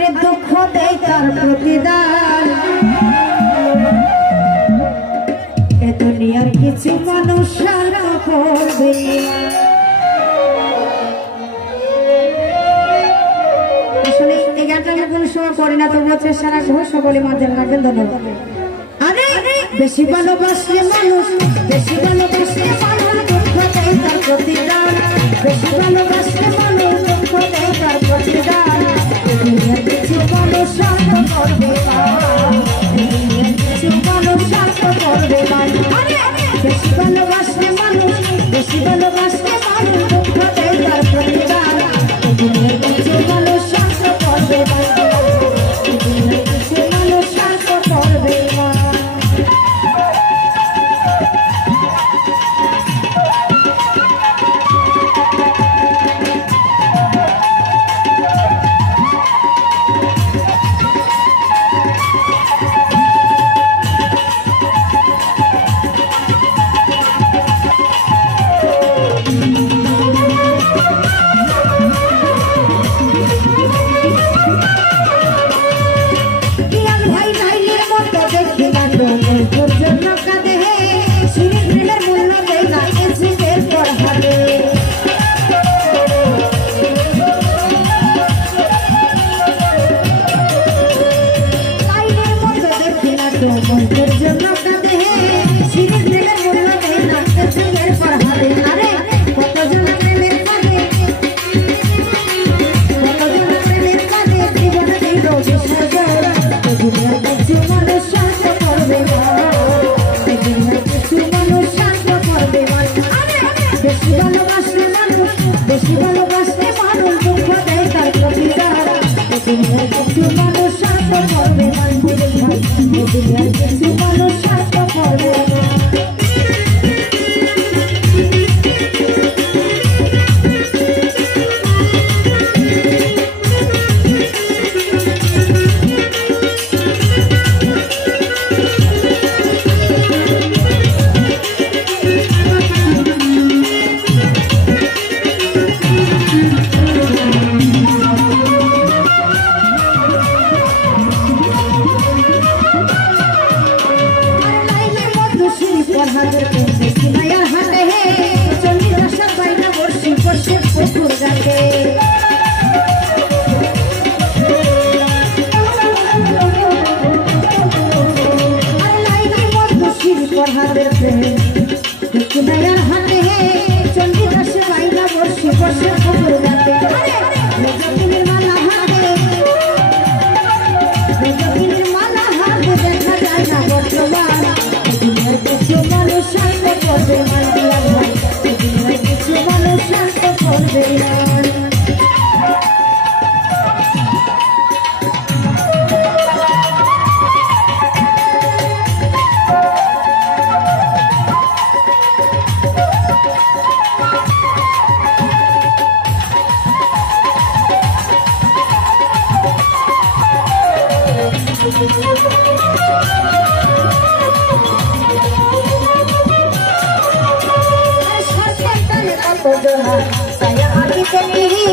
আরে দুঃখ দেয় তার প্রতিদান এ দুনিয়ার কিছু মানুষ করবে আসলে এই গানটা কোনো সময় করি না তবুও চেষ্টা রাখবো সকলে মাঝে রাখবেন ধন্যবাদ আরে বেশি ভালোবাসলে মানুষ বেশি ভালোবাসলে মানুষ দুঃখ দেয় তার প্রতিদান বেশি ভালোবাসলে মানুষ দুঃখ দেয় তার প্রতিদান দুনিয়ার কিছু মানুষ শান্ত করবে দুনিয়ার কিছু মানুষ শান্ত করবে বেশি ভালোবাসলে মানুষ বেশি ভালোবাসলে মানুষ দুঃখ দেয় তার প্রতিদান দুনিয়ার কিছু মানুষ শান্ত করবে দুনিয়ার কিছু মানুষ শান্ত করবে বেশি ভালোবাসলে মানুষ দুঃখ দেয় তার প্রতিদান দুনিয়ার কিছু মানুষ শান্ত করবে দুনিয়ার কিছু মানুষ শান্ত করবে saya hati sendiri